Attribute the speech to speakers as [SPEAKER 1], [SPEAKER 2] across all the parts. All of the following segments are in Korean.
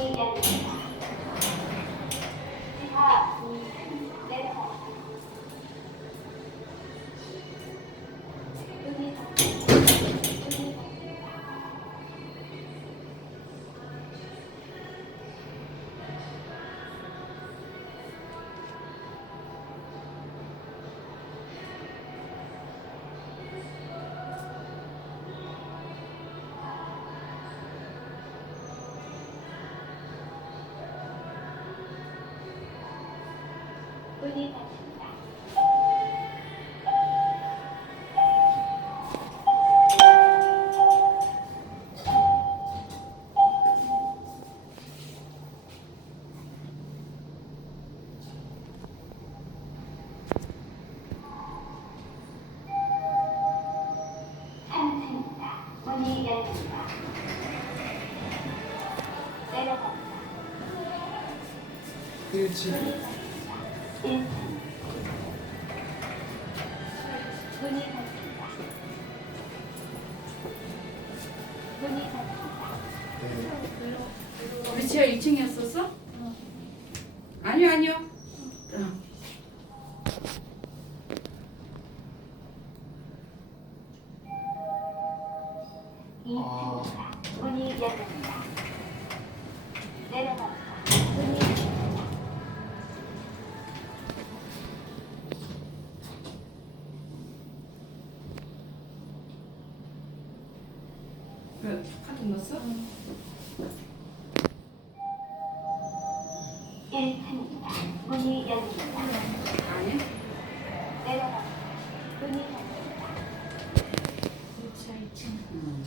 [SPEAKER 1] 一点点吧。 문이 닫힙니다. 삼층입니다. 문이 열립니다. 내려갑니다.
[SPEAKER 2] 1층
[SPEAKER 3] 우리 지하 1층이었었어? 아니요 아니요 어.
[SPEAKER 2] 아.
[SPEAKER 1] 2층입니다. 문이 열립니다. 내려갑
[SPEAKER 3] 왜 카톡 넣었어?
[SPEAKER 1] 1층입니다. 문이 열립니다.
[SPEAKER 3] 아니
[SPEAKER 1] 내려갑니다. 문이 닫힙니다.
[SPEAKER 3] 음.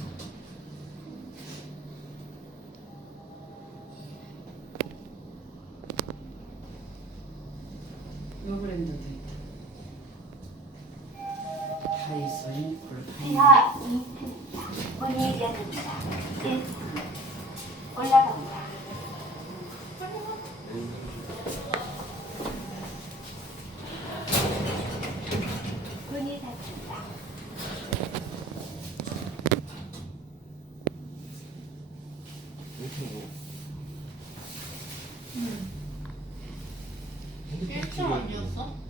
[SPEAKER 3] 요 브랜드도 다이소
[SPEAKER 1] 지하 2층입니다. 문이 열립니다. 1층 올라갑니다. 문이 닫힙니다.
[SPEAKER 2] 핸드폰
[SPEAKER 4] 1층 아니었어?